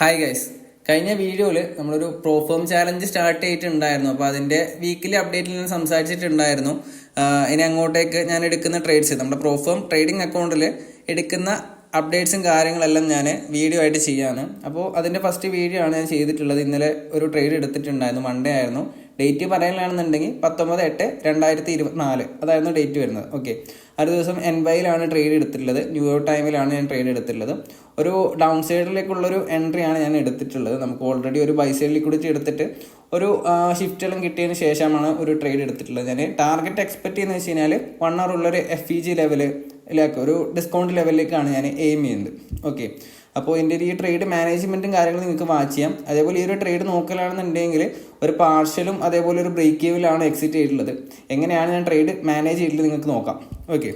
Hi guys, കഴിഞ്ഞ വീഡിയോയിൽ നമ്മളൊരു പ്രോഫോം ചാലഞ്ച് സ്റ്റാർട്ട് ചെയ്തിട്ടുണ്ടായിരുന്നു. അപ്പോൾ അതിൻ്റെ വീക്കിലി അപ്ഡേറ്റിൽ നിന്ന് സംസാരിച്ചിട്ടുണ്ടായിരുന്നു. ഇനി അങ്ങോട്ടേക്ക് ഞാൻ എടുക്കുന്ന ട്രേഡ്സ്, നമ്മുടെ പ്രോഫോം ട്രേഡിംഗ് അക്കൗണ്ടിൽ എടുക്കുന്ന അപ്ഡേറ്റ്സും കാര്യങ്ങളെല്ലാം ഞാൻ വീഡിയോ ആയിട്ട് ചെയ്യാണ്. അപ്പോൾ അതിൻ്റെ ഫസ്റ്റ് വീഡിയോ ആണ് ഞാൻ ചെയ്തിട്ടുള്ളത്. ഇന്നലെ ഒരു ട്രേഡ് എടുത്തിട്ടുണ്ടായിരുന്നു, മൺഡേ ആയിരുന്നു. ഡേറ്റ് പറയാനാണെന്നുണ്ടെങ്കിൽ 19/8/2024 അതായിരുന്നു ഡേറ്റ് വരുന്നത്. ഓക്കെ, ആ ഒരു ദിവസം എൻബൈയിലാണ് ട്രേഡ് എടുത്തിട്ടുള്ളത്. ന്യൂയോർക്ക് ടൈമിലാണ് ഞാൻ ട്രേഡ് എടുത്തിട്ടുള്ളത്. ഒരു ഡൗൺ സൈഡിലേക്കുള്ളൊരു എൻട്രിയാണ് ഞാൻ എടുത്തിട്ടുള്ളത്. നമുക്ക് ഓൾറെഡി ഒരു ബൈ സൈഡ് ലിക്വിഡിറ്റി എടുത്തിട്ട് ഒരു ഷിഫ്റ്റ് എല്ലാം കിട്ടിയതിന് ശേഷമാണ് ഒരു ട്രേഡ് എടുത്തിട്ടുള്ളത്. ഞാൻ ടാർഗറ്റ് എക്സ്പെക്ട് ചെയ്യുന്നത് വെച്ച് കഴിഞ്ഞാൽ 1 hour ഉള്ളൊരു FEG ലെവലിലേക്ക്, ഒരു ഡിസ്കൗണ്ട് ലെവലിലേക്കാണ് ഞാൻ എയിം ചെയ്യുന്നത്. ഓക്കെ, അപ്പോൾ ഇതിൻ്റെ ഈ ട്രേഡ് മാനേജ്മെൻറ്റും കാര്യങ്ങളും നിങ്ങൾക്ക് വാച്ച് ചെയ്യാം. അതേപോലെ ഈ ഒരു ട്രേഡ് നോക്കലാണെന്നുണ്ടെങ്കിൽ ഒരു പാർഷ്യലും അതേപോലെ ഒരു ബ്രേക്ക് ഈവിലാണ് എക്സിറ്റ് ചെയ്തിട്ടുള്ളത്. എങ്ങനെയാണ് ഞാൻ ട്രേഡ് മാനേജ് ചെയ്തിട്ടുള്ളത് നിങ്ങൾക്ക് നോക്കാം. ഓക്കെ.